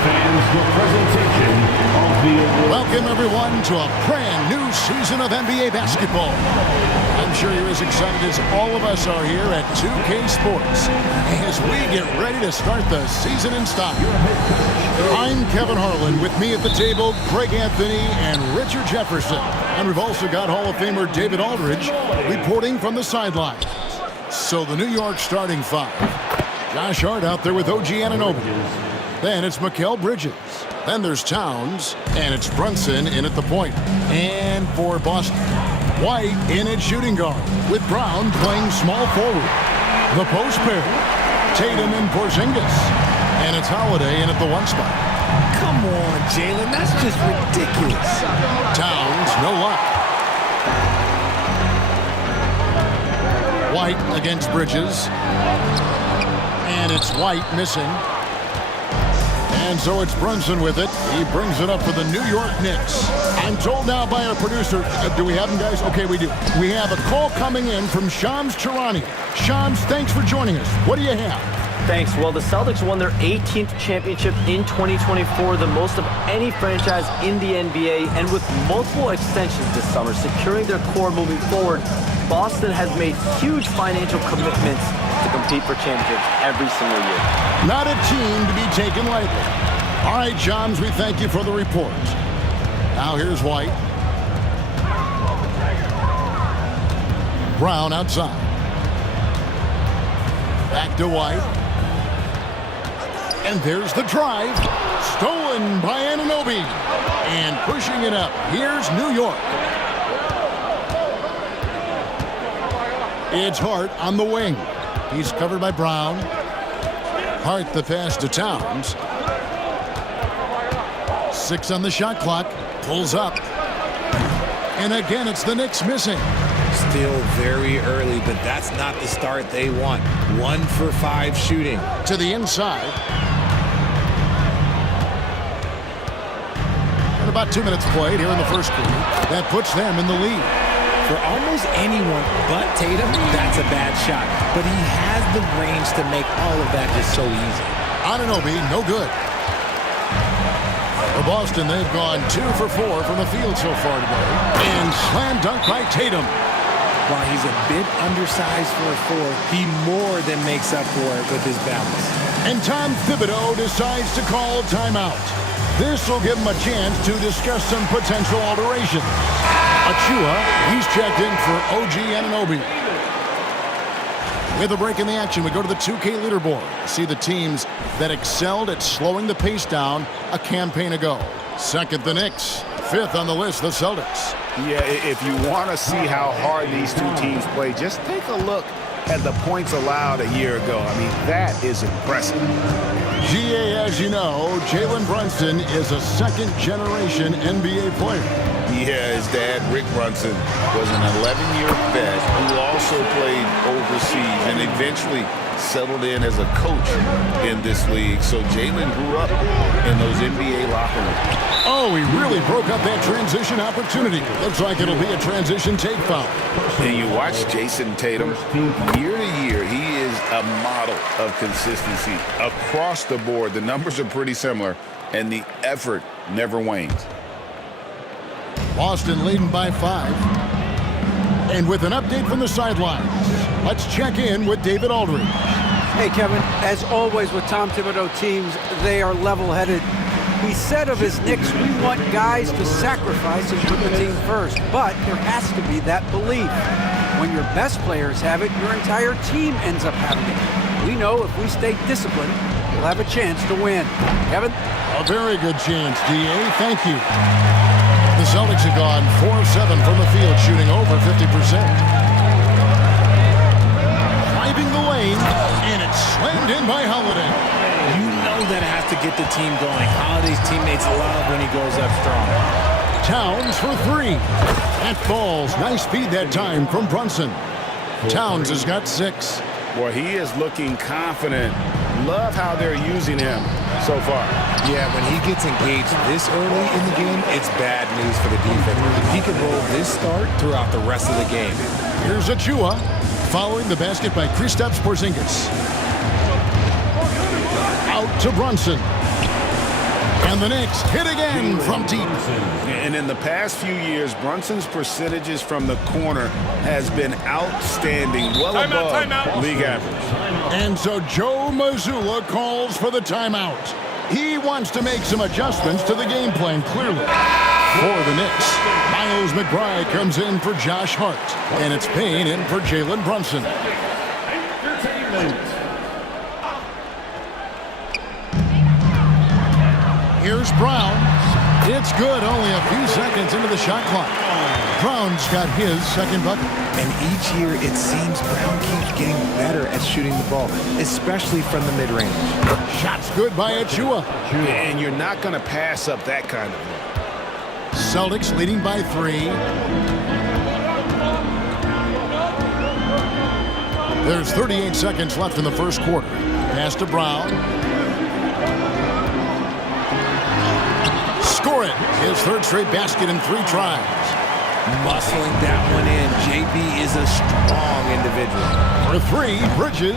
fans, the presentation of the award. Welcome, everyone, to a brand new season of NBA basketball. I'm sure you're as excited as all of us are here at 2K Sports as we get ready to start the season in style. I'm Kevin Harlan. With me at the table, Greg Anthony and Richard Jefferson. And we've also got Hall of Famer David Aldridge reporting from the sidelines. So the New York starting five. Josh Hart out there with OG Anunoby. Then it's Mikal Bridges. Then there's Towns. And it's Brunson in at the point. And for Boston, White in at shooting guard, with Brown playing small forward. The post pair, Tatum and Porzingis. And it's Holiday in at the one spot. Come on, Jalen, that's just ridiculous. Towns, no luck. White against Bridges. And it's White missing. And so it's Brunson with it. He brings it up for the New York Knicks. I'm told now by our producer, do we have him, guys? Okay, we do. We have a call coming in from Shams Charania. Shams, thanks for joining us. What do you have? Thanks. Well, the Celtics won their 18th championship in 2024, the most of any franchise in the NBA, and with multiple extensions this summer securing their core moving forward, Boston has made huge financial commitments to compete for championships every single year. Not a team to be taken lightly. All right, Johns, we thank you for the report. Now here's White. Brown outside. Back to White. And there's the drive. Stolen by Anunoby. And pushing it up. Here's New York. It's Hart on the wing. He's covered by Brown. Hart the pass to Towns. 6 on the shot clock. Pulls up. And again, it's the Knicks missing. Still very early, but that's not the start they want. 1 for 5 shooting. To the inside. And about 2 minutes played here in the first quarter. That puts them in the lead. For almost anyone but Tatum, that's a bad shot. But he has the range to make all of that just so easy. Anunoby, no good. For Boston, they've gone 2 for 4 from the field so far today. And slam dunk by Tatum. While he's a bit undersized for a 4, he more than makes up for it with his balance. And Tom Thibodeau decides to call timeout. This will give him a chance to discuss some potential alterations. Achua, he's checked in for OG Anunoby. With a break in the action, we go to the 2K leaderboard. See the teams that excelled at slowing the pace down a campaign ago. Second, the Knicks. 5th on the list, the Celtics. Yeah, if you want to see how hard these two teams play, just take a look at the points allowed a year ago. I mean, that is impressive. GA, as you know, Jalen Brunson is a second-generation NBA player. Yeah, his dad, Rick Brunson, was an 11-year vet who also played overseas and eventually settled in as a coach in this league. So Jalen grew up in those NBA locker rooms. Oh, he really broke up that transition opportunity. Looks like it'll be a transition take foul. And you watch Jason Tatum, year to year, he is a model of consistency across the board. The numbers are pretty similar, and the effort never wanes. Boston leading by 5. And with an update from the sidelines, let's check in with David Aldridge. Hey, Kevin, as always with Tom Thibodeau teams, they are level-headed. He said of his Knicks, we want guys to sacrifice and put the team first, but there has to be that belief. When your best players have it, your entire team ends up having it. We know if we stay disciplined, we'll have a chance to win. Kevin? A very good chance, DA. Thank you. The Celtics have gone 4 of 7 from the field, shooting over 50%. Driving the lane, and it's slammed in by Holiday. You know that has to get the team going. Holiday's teammates love when he goes up strong. Towns for 3. That falls. Nice feed that time from Brunson. Towns has got 6. Boy, he is looking confident. Love how they're using him so far. Yeah, when he gets engaged this early in the game, it's bad news for the defense. If he can roll this start throughout the rest of the game. Here's Achua, following the basket by Kristaps Porzingis. Out to Brunson. And the Knicks hit again from deep. And in the past few years, Brunson's percentages from the corner has been outstanding, well above league average. And so Joe Mazzulla calls for the timeout. He wants to make some adjustments to the game plan, clearly. For the Knicks, Miles McBride comes in for Josh Hart. And it's Payne in for Jalen Brunson. Here's Brown. It's good, only a few seconds into the shot clock. Brown's got his second bucket. And each year, it seems Brown keeps getting better at shooting the ball, especially from the mid-range. Shot's good by Achua. And you're not going to pass up that kind of look. Celtics leading by 3. There's 38 seconds left in the first quarter. Pass to Brown. Score it. His third straight basket in 3 tries. Muscling that one in. JB is a strong individual. For 3, Bridges.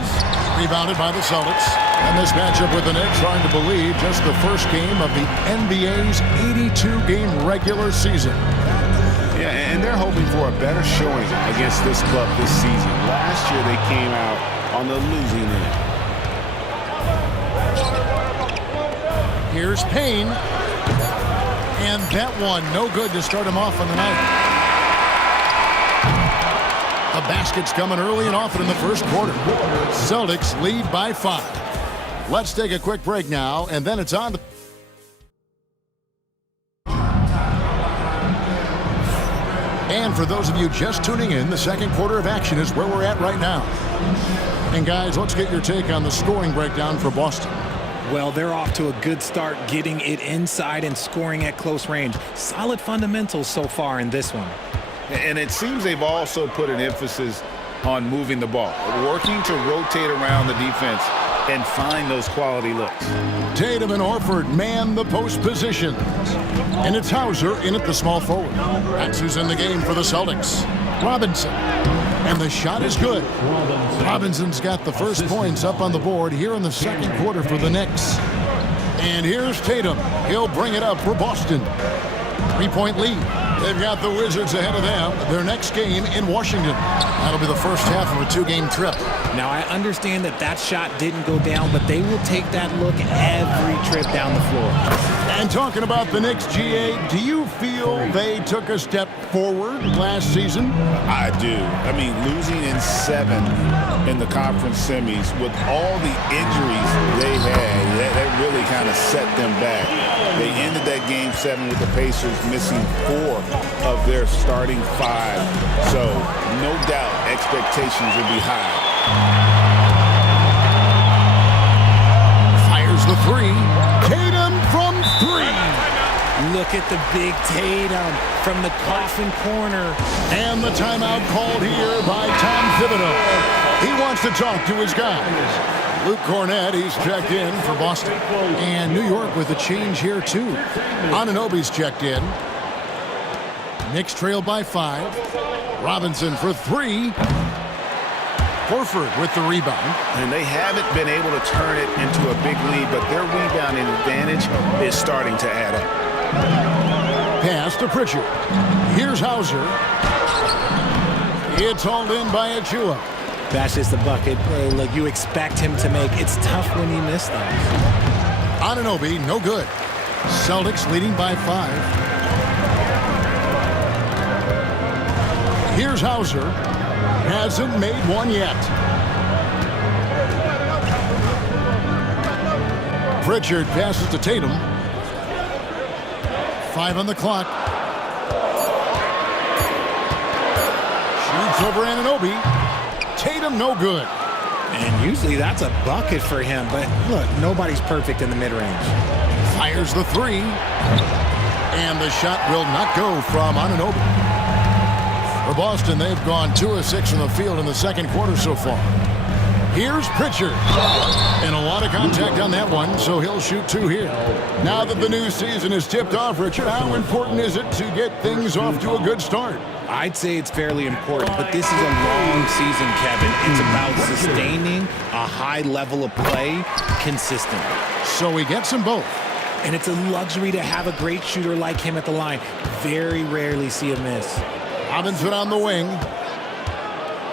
Rebounded by the Celtics. And this matchup with the Knicks, hard to believe, just the first game of the NBA's 82-game regular season. Yeah, and they're hoping for a better showing against this club this season. Last year, they came out on the losing end. Here's Payne. And that one, no good to start him off on the night. The basket's coming early and often in the first quarter. Celtics lead by 5. Let's take a quick break now, and then it's on to... And for those of you just tuning in, the second quarter of action is where we're at right now. And guys, let's get your take on the scoring breakdown for Boston. Well, they're off to a good start getting it inside and scoring at close range. Solid fundamentals so far in this one. And it seems they've also put an emphasis on moving the ball, working to rotate around the defense and find those quality looks. Tatum and Horford man the post positions. And it's Hauser in at the small forward. That's who's in the game for the Celtics. Robinson. And the shot is good. Robinson's got the first points up on the board here in the second quarter for the Knicks. And here's Tatum. He'll bring it up for Boston. 3-point lead. They've got the Wizards ahead of them. Their next game in Washington. That'll be the first half of a 2-game trip. Now, I understand that shot didn't go down, but they will take that look every trip down the floor. And talking about the Knicks, GA, do you feel they took a step forward last season? I do. I mean, losing in 7 in the conference semis with all the injuries they had, that really kind of set them back. They ended that game 7 with the Pacers missing 4 of their starting 5. So, no doubt, expectations will be high. Fires the 3. Tatum from 3. Look at the big Tatum from the coffin corner. And the timeout called here by Tom Thibodeau. He wants to talk to his guys. Luke Cornett, he's checked in for Boston. And New York with a change here, too. Anunoby's checked in. Knicks trail by 5. Robinson for 3. Horford with the rebound. And they haven't been able to turn it into a big lead, but their rebounding advantage is starting to add up. Pass to Pritchard. Here's Hauser. It's hauled in by Achua. That's just the bucket look you expect him to make. It's tough when you miss those. Anunoby, no good. Celtics leading by 5. Here's Hauser. Hasn't made one yet. Pritchard passes to Tatum. 5 on the clock. Shoots over Anunoby. Tatum, no good. And usually that's a bucket for him, but look, nobody's perfect in the mid-range. Fires the 3. And the shot will not go from Anunoby. For Boston, they've gone 2 of 6 from the field in the second quarter so far. Here's Pritchard. And a lot of contact on that one, so he'll shoot 2 here. Now that the new season is tipped off, Richard, how important is it to get things off to a good start? I'd say it's fairly important, but this is a long season, Kevin. It's about sustaining a high level of play consistently. So he gets them both. And it's a luxury to have a great shooter like him at the line. Very rarely see a miss. Robinson on the wing.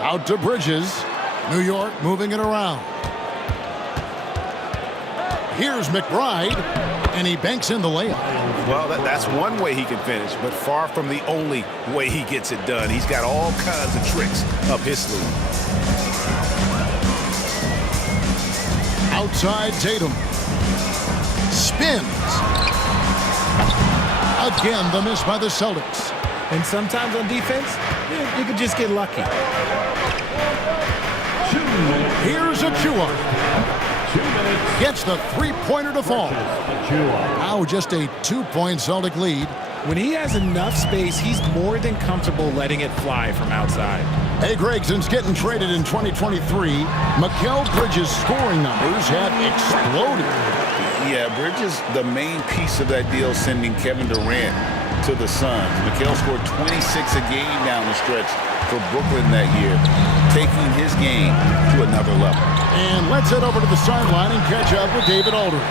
Out to Bridges. New York moving it around. Here's McBride, and he banks in the layup. Well, that's one way he can finish, but far from the only way he gets it done. He's got all kinds of tricks up his sleeve. Outside Tatum. Spins. Again, the miss by the Celtics. And sometimes on defense, you could just get lucky. Here's Achua. Gets the three-pointer to fall. Now just a 2-point Celtic lead. When he has enough space, he's more than comfortable letting it fly from outside. Hey, Greg, since getting traded in 2023, Mikal Bridges' scoring numbers have exploded. Yeah, Bridges, the main piece of that deal, sending Kevin Durant to the Suns. Mikal scored 26 a game down the stretch for Brooklyn that year, taking his game to another level. And let's head over to the sideline and catch up with David Aldridge.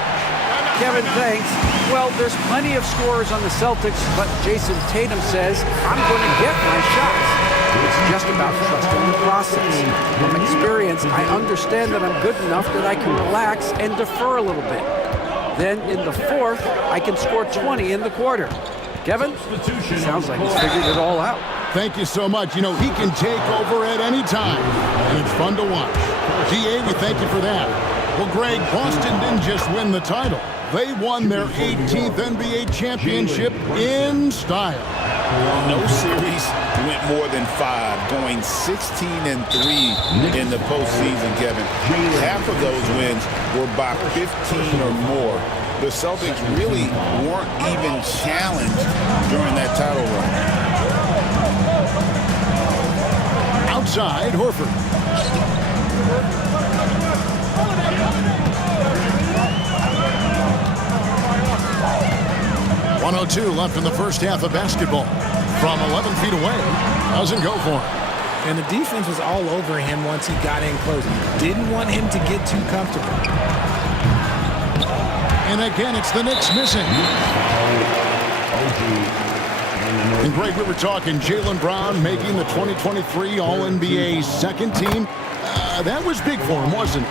Kevin, thanks. Well, there's plenty of scorers on the Celtics, but Jason Tatum says, I'm going to get my shots. It's just about trusting the process. From experience, I understand that I'm good enough that I can relax and defer a little bit. Then in the fourth, I can score 20 in the quarter. Kevin, sounds like he's figured it all out. Thank you so much. You know, he can take over at any time, and it's fun to watch. DA, we thank you for that. Well, Greg, Boston didn't just win the title. They won their 18th NBA championship in style. No series went more than 5, going 16-3 in the postseason, Kevin. Half of those wins were by 15 or more. The Celtics really weren't even challenged during that title run. Outside, Horford. .102 left in the first half of basketball. From 11 feet away, doesn't go for him. And the defense was all over him once he got in close. Didn't want him to get too comfortable. And again, it's the Knicks missing. And Greg, we were talking Jaylen Brown making the 2023 All-NBA second team. That was big for him, wasn't it?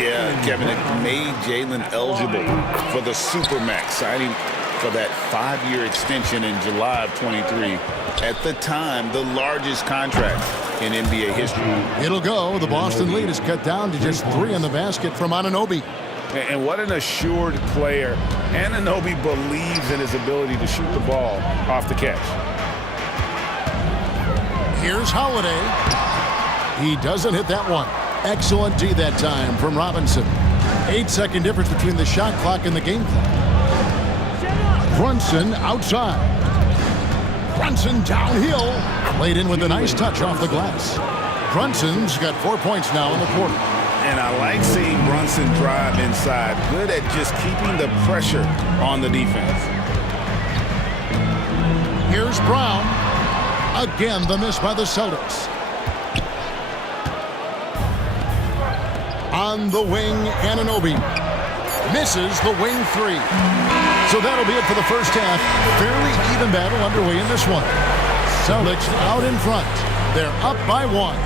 Yeah, Kevin, it made Jaylen eligible for the Supermax, signing for that 5-year extension in July of 23. At the time, the largest contract in NBA history. It'll go. The Boston lead is cut down to just 3 in the basket from Anunoby. And what an assured player. Anunoby believes in his ability to shoot the ball off the catch. Here's Holiday. He doesn't hit that one. Excellent D that time from Robinson. 8-second difference between the shot clock and the game clock. Brunson outside. Brunson downhill. Laid in with a nice touch off the glass. Brunson's got 4 points now in the quarter. And I like seeing Brunson drive inside. Good at just keeping the pressure on the defense. Here's Brown. Again, the miss by the Celtics. On the wing, Anunoby. Misses the wing 3. So that'll be it for the first half. Fairly even battle underway in this one. Celtics out in front. They're up by 1.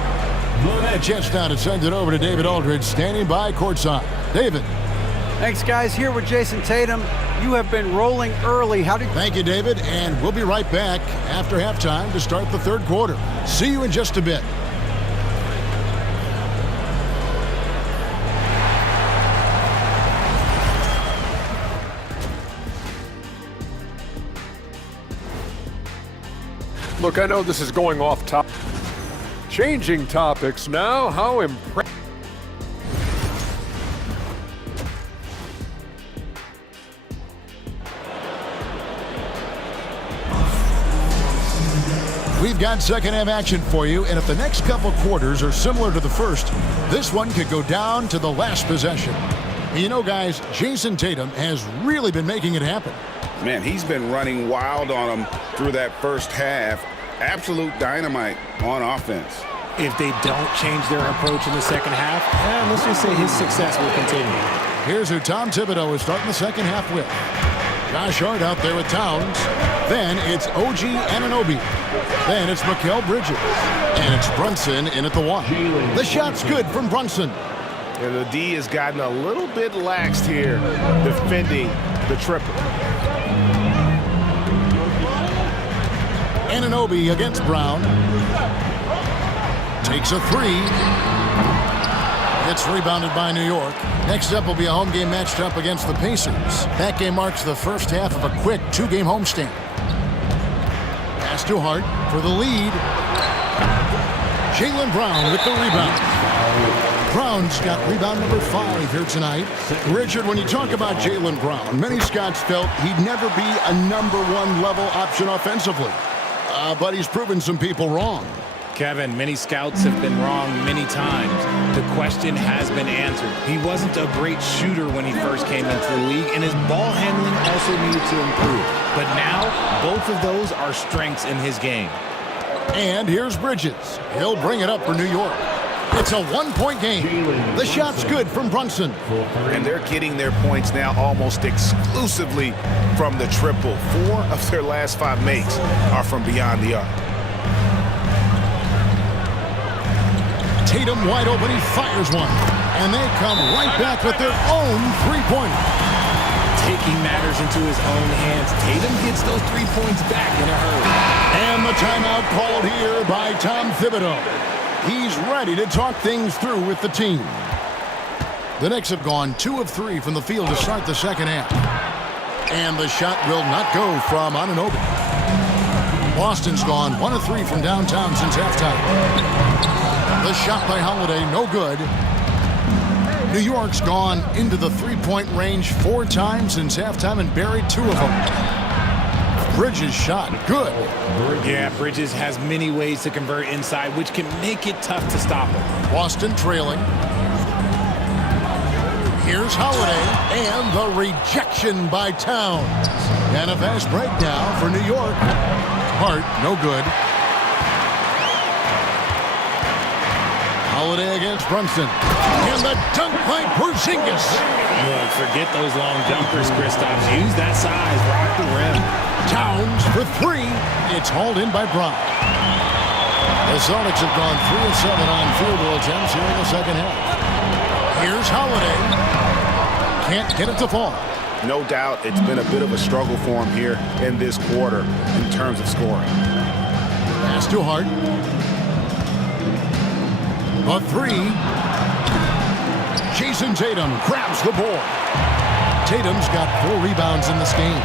A chance now to send it over to David Aldridge, standing by courtside. David. Thanks, guys. Here with Jason Tatum. You have been rolling early. Thank you, David, and we'll be right back after halftime to start the third quarter. See you in just a bit. Look, I know this is going off topic. Changing topics now. How impressive. We've got second half action for you, and if the next couple quarters are similar to the first, this one could go down to the last possession. You know, guys, Jason Tatum has really been making it happen. Man, he's been running wild on them through that first half. Absolute dynamite on offense. If they don't change their approach in the second half, let's just say his success will continue. Here's who Tom Thibodeau is starting the second half with. Josh Hart out there with Towns. Then it's OG Anunoby. Then it's Mikal Bridges. And it's Brunson in at the 1. The shot's good from Brunson. And the D has gotten a little bit laxed here defending the triple. Anunoby against Brown. Takes a 3. It's rebounded by New York. Next up will be a home game matched up against the Pacers. That game marks the first half of a quick 2-game homestand. Pass to Hart for the lead. Jaylen Brown with the rebound. Brown's got rebound number 5 here tonight. Richard, when you talk about Jaylen Brown, many scouts felt he'd never be a number 1 level option offensively. But he's proven some people wrong. Kevin, many scouts have been wrong many times. The question has been answered. He wasn't a great shooter when he first came into the league, and his ball handling also needed to improve. But now, both of those are strengths in his game. And here's Bridges. He'll bring it up for New York. It's a 1-point game. The shot's good from Brunson. And they're getting their points now almost exclusively from the triple. 4 of their last 5 makes are from beyond the arc. Tatum wide open, he fires one. And they come right back with their own 3-pointer. Taking matters into his own hands, Tatum gets those 3 points back in a hurry. And the timeout called here by Tom Thibodeau. He's ready to talk things through with the team. The Knicks have gone 2 of 3 from the field to start the second half. And the shot will not go from Anunoby. Boston's gone 1 of 3 from downtown since halftime. The shot by Holiday, no good. New York's gone into the 3-point range 4 times since halftime and buried 2 of them. Bridges shot, good. Yeah, Bridges has many ways to convert inside, which can make it tough to stop him. Boston trailing. Here's Holiday, and the rejection by Towns. And a fast break now for New York. Hart, no good. Holiday against Brunson. And the dunk by Porzingis. Look, forget those long jumpers, Kristaps. Use that size, rock the rim. Towns for 3. It's hauled in by Brown. The Celtics have gone 3 of 7 on field goal attempts here in the second half. Here's Holiday. Can't get it to fall. No doubt it's been a bit of a struggle for him here in this quarter in terms of scoring. Pass to Hart. A 3. Jason Tatum grabs the board. Tatum's got 4 rebounds in this game.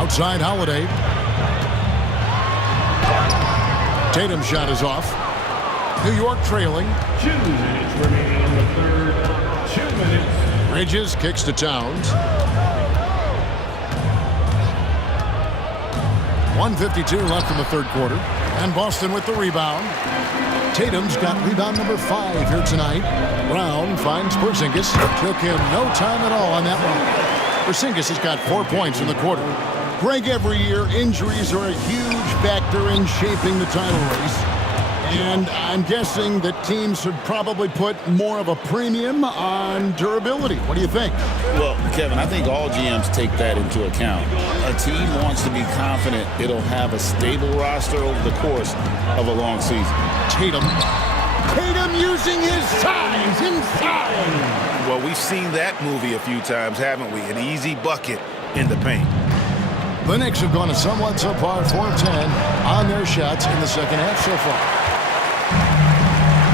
Outside Holiday. Tatum's shot is off. New York trailing. 2 minutes remaining in the third. 2 minutes. Bridges kicks to Towns. 1:52 left in the third quarter. And Boston with the rebound. Tatum's got rebound number 5 here tonight. Brown finds Porzingis. Took him no time at all on that one. Porzingis has got 4 points in the quarter. Greg, every year injuries are a huge factor in shaping the title race. And I'm guessing that teams should probably put more of a premium on durability. What do you think? Well, Kevin, I think all GMs take that into account. A team wants to be confident it'll have a stable roster over the course of a long season. Tatum using his size inside. Well, we've seen that movie a few times, haven't we? An easy bucket in the paint. The Knicks have gone a somewhat subpar 4 of 10 on their shots in the second half so far.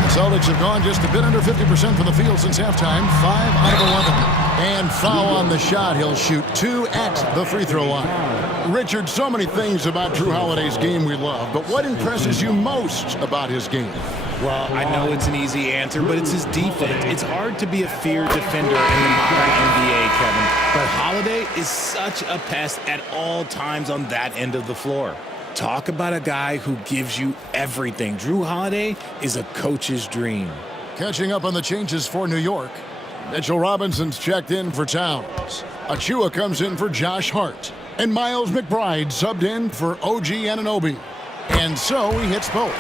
The Celtics have gone just a bit under 50% from the field since halftime, 5 out of 11. And foul on the shot. He'll shoot 2 at the free throw line. Richard, so many things about Drew Holiday's game we love, but what impresses you most about his game? Well, I know it's an easy answer, but it's his defense. It's hard to be a feared defender in the modern NBA, Kevin. But Holiday is such a pest at all times on that end of the floor. Talk about a guy who gives you everything. Drew Holiday is a coach's dream. Catching up on the changes for New York. Mitchell Robinson's checked in for Towns. Achua comes in for Josh Hart. And Miles McBride subbed in for OG Anunoby. And so he hits both.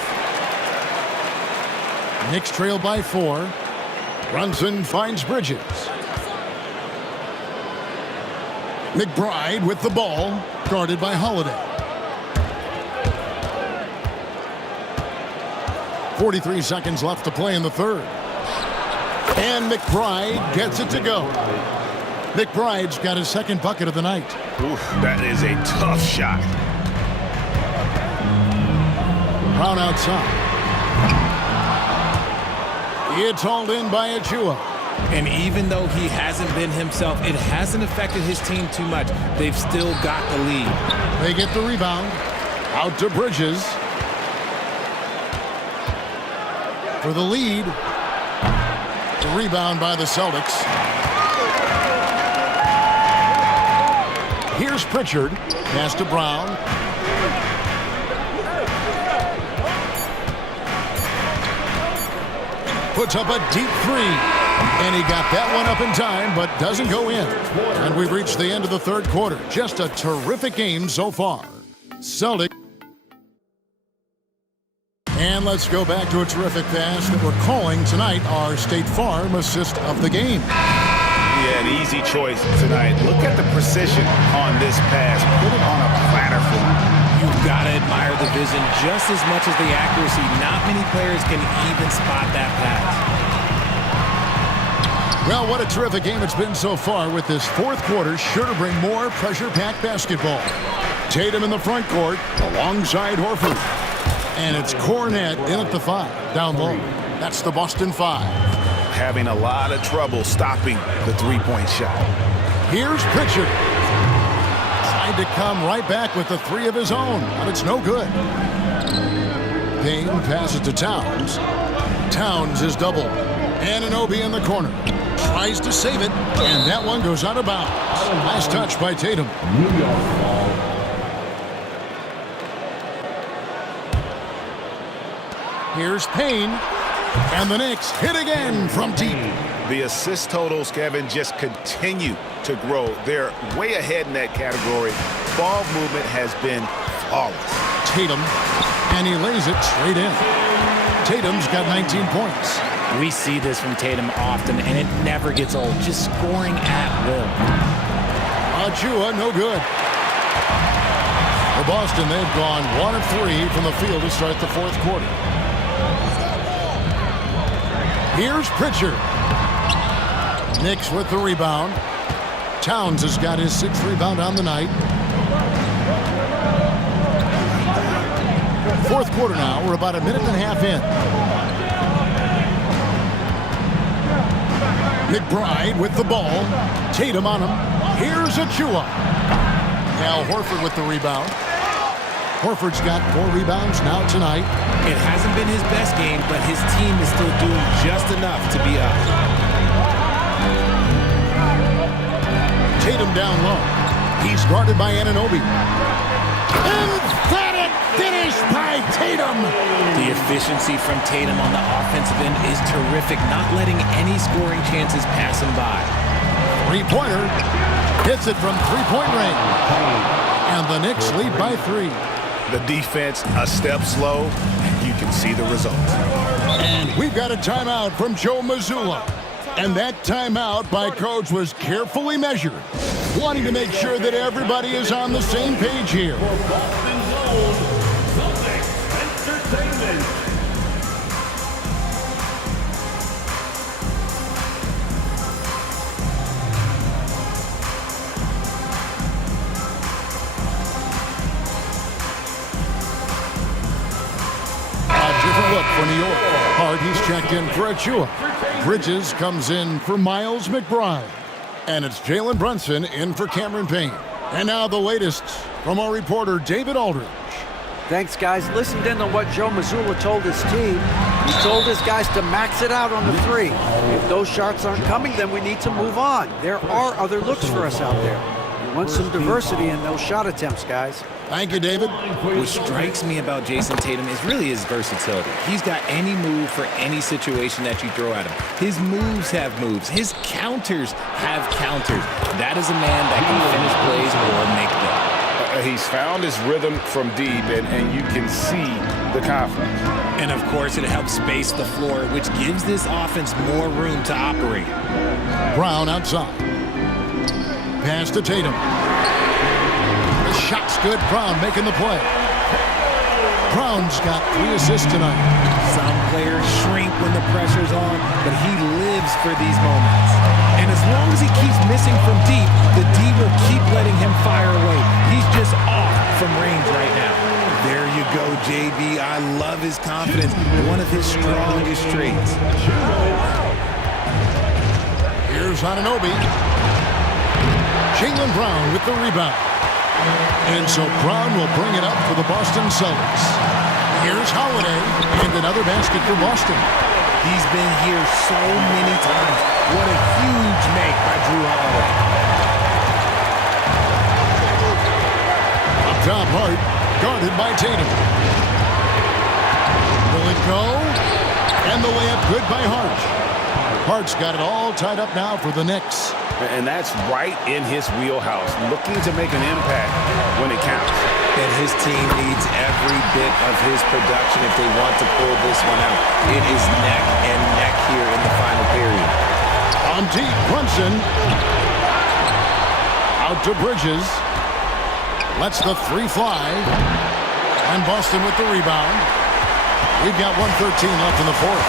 Knicks trail by 4. Brunson finds Bridges. McBride with the ball, guarded by Holiday. 43 seconds left to play in the third. And McBride gets it to go. McBride's got his second bucket of the night. Oof, that is a tough shot. Brown outside. It's hauled in by Achua. And even though he hasn't been himself, it hasn't affected his team too much. They've still got the lead. They get the rebound. Out to Bridges. For the lead. The rebound by the Celtics. Here's Pritchard. Pass to Brown. Puts up a deep 3. And he got that one up in time, but doesn't go in. And we've reached the end of the third quarter. Just a terrific game so far. Celtics. And let's go back to a terrific pass that we're calling tonight our State Farm assist of the game. Yeah, an easy choice tonight. Look at the precision on this pass. Put it on a platter for him. You've got to admire the vision just as much as the accuracy. Not many players can even spot that pass. Well, what a terrific game it's been so far, with this fourth quarter sure to bring more pressure-packed basketball. Tatum in the front court alongside Horford. And it's Cornette in at the 5, down low. That's the Boston 5. Having a lot of trouble stopping the three-point shot. Here's Pritchard. Tried to come right back with the 3 of his own, but it's no good. Payne passes to Towns. Towns is double. Anunoby in the corner. Tries to save it, and that one goes out of bounds. Nice touch by Tatum. New York ball. Here's Payne, and the Knicks hit again from deep. The assist totals, Kevin, just continue to grow. They're way ahead in that category. Ball movement has been flawless. Tatum, and he lays it straight in. Tatum's got 19 points. We see this from Tatum often, and it never gets old. Just scoring at will. Achua, no good. For Boston, they've gone 1 of 3 from the field to start the fourth quarter. Here's Pritchard. Knicks with the rebound. Towns has got his 6th rebound on the night. Fourth quarter now. We're about a minute and a half in. McBride with the ball. Tatum on him. Here's Achua. Al Horford with the rebound. Horford's got 4 rebounds now tonight. It hasn't been his best game, but his team is still doing just enough to be up. Tatum down low. He's guarded by Anunoby. Emphatic finish by Tatum. The efficiency from Tatum on the offensive end is terrific, not letting any scoring chances pass him by. Three-pointer. Hits it from three-point range. And the Knicks lead by 3. The defense a step slow. You can see the result. And we've got a timeout from Joe Mazzulla. And that timeout by Coach was carefully measured, wanting to make sure that everybody is on the same page here. Boston Zone, Celtics Entertainment. Different look for New York. Hard, he's checked in for Achua. Bridges comes in for Miles McBride. And it's Jalen Brunson in for Cameron Payne. And now the latest from our reporter, David Aldridge. Thanks, guys. Listened in on what Joe Mazzulla told his team. He told his guys to max it out on the 3. If those shots aren't coming, then we need to move on. There are other looks for us out there. We want some diversity in those shot attempts, guys. Thank you, David. What strikes me about Jason Tatum is really his versatility. He's got any move for any situation that you throw at him. His moves have moves. His counters have counters. That is a man that can finish plays or make them. He's found his rhythm from deep, and you can see the confidence. And, of course, it helps space the floor, which gives this offense more room to operate. Brown outside. Pass to Tatum. The shot's good. Brown making the play. Brown's got 3 assists tonight. Some players shrink when the pressure's on, but he lives for these moments. And as long as he keeps missing from deep, the D will keep letting him fire away. He's just off from range right now. There you go, JB. I love his confidence. One of his strongest traits. Here's Anunoby. Jaylen Brown with the rebound. And so Brown will bring it up for the Boston Celtics. Here's Holiday, and another basket for Boston. He's been here so many times. What a huge make by Drew Holiday. Up top, Hart, guarded by Tatum. Will it go? And the layup good by Hart. Hart's got it all tied up now for the Knicks. And that's right in his wheelhouse, looking to make an impact when it counts. And his team needs every bit of his production if they want to pull this one out. It is neck and neck here in the final period. On deep, Brunson. Out to Bridges. Lets the 3 fly. And Boston with the rebound. We've got 1:13 left in the fourth.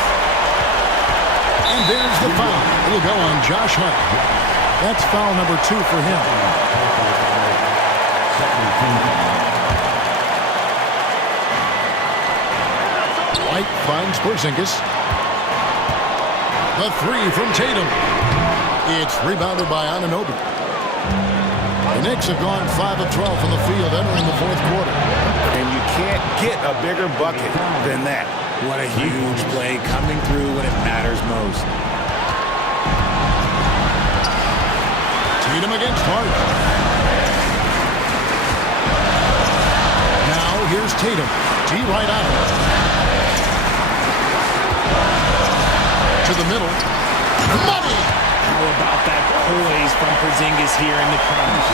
And there's the foul. It'll go on Josh Hart. That's foul number 2 for him. White finds Porzingis. The 3 from Tatum. It's rebounded by Anunoby. The Knicks have gone 5 of 12 from the field entering the fourth quarter. And you can't get a bigger bucket than that. What a huge play coming through when it matters most. Tatum against Hart. Now here's Tatum. D right out. To the middle. Money! How about that poise from Porzingis here in the crunch?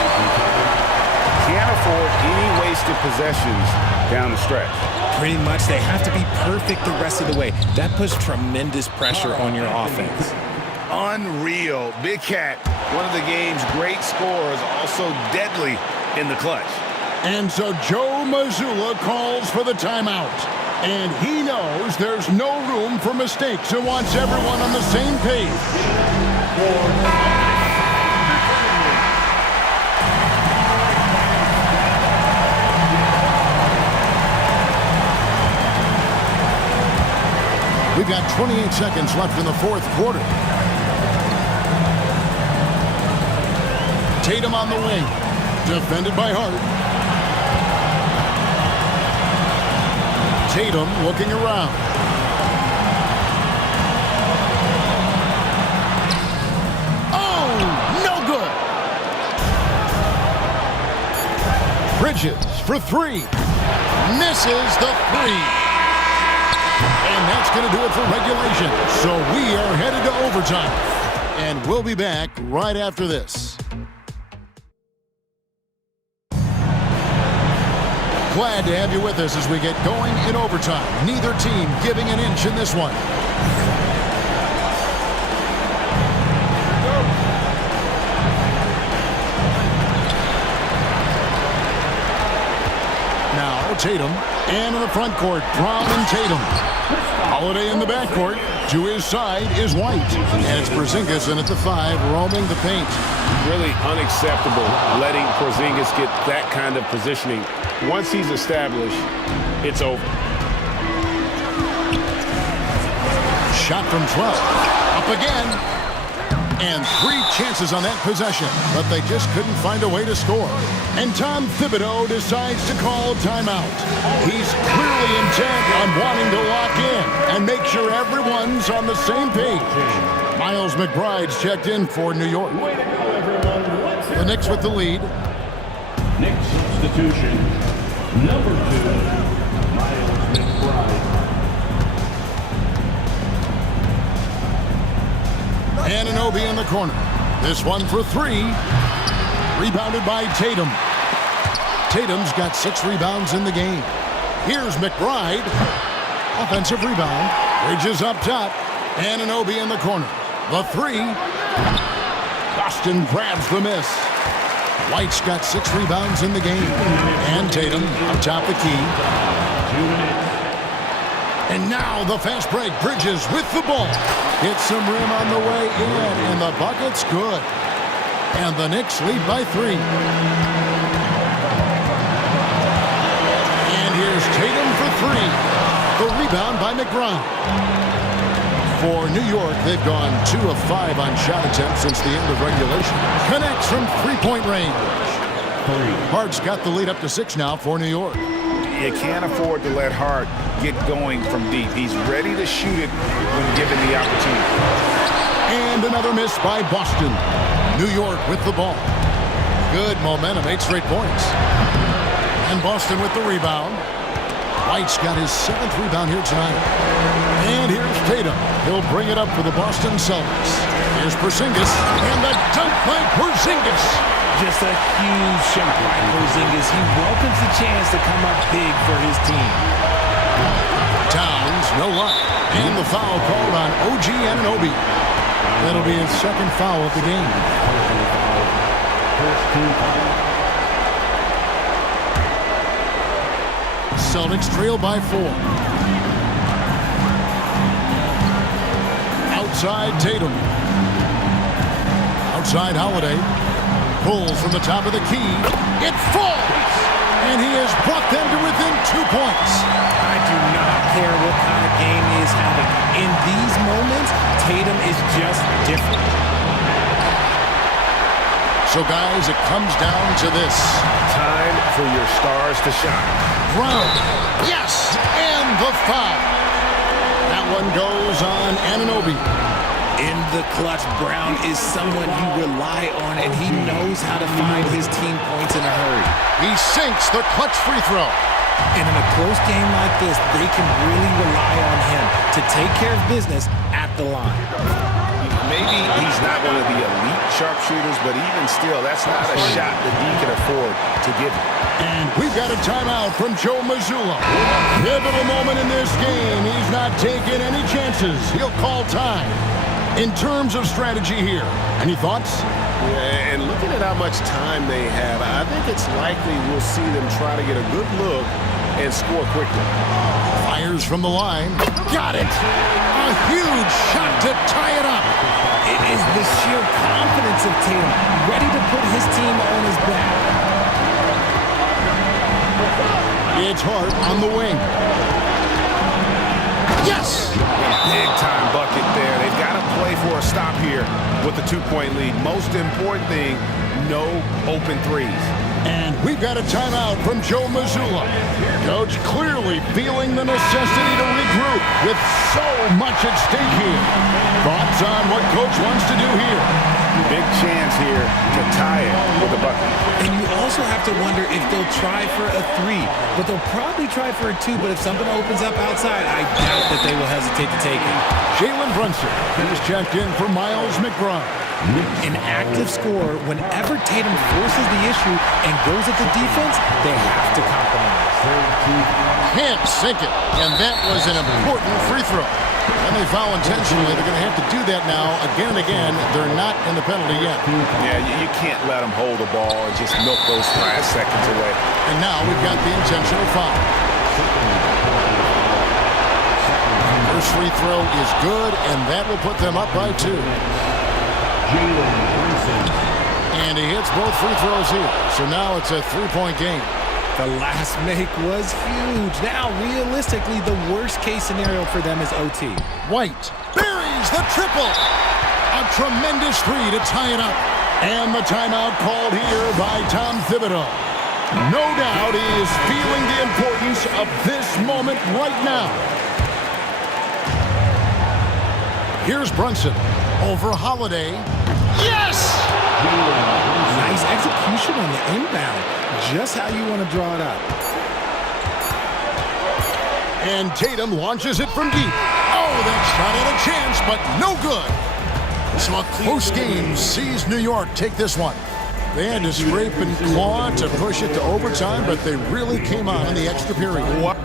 Can't afford any wasted possessions down the stretch. Pretty much they have to be perfect the rest of the way. That puts tremendous pressure on your offense. Unreal. Big Cat, one of the game's great scorers, also deadly in the clutch. And so Joe Mazzulla calls for the timeout. And he knows there's no room for mistakes and wants everyone on the same page. We've got 28 seconds left in the fourth quarter. Tatum on the wing. Defended by Hart. Tatum looking around. Oh, no good. Bridges for 3. Misses the 3. And that's going to do it for regulation. So we are headed to overtime. And we'll be back right after this. Glad to have you with us as we get going in overtime. Neither team giving an inch in this one. Now Tatum, and in the front court, Brown and Tatum. Holiday in the backcourt. To his side is White. And it's Porzingis in at the 5, roaming the paint. Really unacceptable letting Porzingis get that kind of positioning. Once he's established, it's over. Shot from 12. Up again. And 3 chances on that possession, but they just couldn't find a way to score. And Tom Thibodeau decides to call timeout. He's clearly intent on wanting to lock in and make sure everyone's on the same page. Miles McBride's checked in for New York. The Knicks with the lead. Knicks substitution, number 2, Miles McBride. Anunoby in the corner. This one for 3. Rebounded by Tatum. Tatum's got 6 rebounds in the game. Here's McBride. Offensive rebound. Bridges up top. Anunoby in the corner. The 3. Boston grabs the miss. White's got 6 rebounds in the game. And Tatum up top the key. And now the fast break. Bridges with the ball. Hits some rim on the way in. And the bucket's good. And the Knicks lead by 3. And here's Tatum for 3. The rebound by McBride. For New York, they've gone 2 of 5 on shot attempts since the end of regulation. Connects from three-point range. Hart's got the lead up to 6 now for New York. You can't afford to let Hart get going from deep. He's ready to shoot it when given the opportunity. And another miss by Boston. New York with the ball. Good momentum, 8 straight points. And Boston with the rebound. White's got his 7th rebound here tonight. And here's Tatum. He'll bring it up for the Boston Celtics. Here's Porzingis. And the dunk by Porzingis. Just a huge shot by Porzingis. He welcomes the chance to come up big for his team. Towns, no luck. And the foul called on OG Anunoby. That'll be his 2nd foul of the game. First team foul. Celtics trail by 4. Outside Tatum. Outside Holiday. Pulls from the top of the key. It falls! And he has brought them to within 2 points. I do not care what kind of game he is having. In these moments, Tatum is just different. So, guys, it comes down to this. Time for your stars to shine. Brown. Yes! And the foul. That one goes on Anunoby. In the clutch, Brown is someone you rely on, and he knows how to find his team points in a hurry. He sinks the clutch free throw. And in a close game like this, they can really rely on him to take care of business at the line. Maybe he's not one of the elite sharpshooters, but even still, that's not a shot that he can afford to give him. And we've got a timeout from Joe Mazzulla. Pivotal moment in this game. He's not taking any chances. He'll call time. In terms of strategy here, any thoughts? Yeah, and looking at how much time they have, I think it's likely we'll see them try to get a good look and score quickly. Fires from the line. Got it! A huge shot to tie it up. It is the sheer confidence of Tatum, ready to put his team on his back. It's Hart on the wing. Yes! Big-time bucket there. They've got to play for a stop here with the 2-point lead. Most important thing, no open threes. And we've got a timeout from Joe Mazzulla. Coach clearly feeling the necessity to regroup with so much at stake here. Thoughts on what Coach wants to do here? Big chance here to tie it with a bucket. And you also have to wonder if they'll try for a 3, but they'll probably try for a 2, but if something opens up outside, I doubt that they will hesitate to take it. Jalen Brunson is checked in for Miles McBride. An active scorer, whenever Tatum forces the issue and goes at the defense, they have to compromise. Can't sink it, and that was an important free throw. And they foul intentionally. They're going to have to do that now again and again. They're not in the penalty yet. Yeah, you can't let them hold the ball and just milk those 5 seconds away. And now we've got the intentional foul. First free throw is good, and that will put them up by 2. And he hits both free throws here. So now it's a 3-point game. The last make was huge. Now, realistically, the worst-case scenario for them is OT. White buries the triple. A tremendous 3 to tie it up. And the timeout called here by Tom Thibodeau. No doubt he is feeling the importance of this moment right now. Here's Brunson over Holiday. Yes! Nice execution on the inbound. Just how you want to draw it up. And Tatum launches it from deep. Oh, that shot had a chance, but no good. So a close game sees New York take this one. They had to scrape and claw to push it to overtime, but they really came on in the extra period. What?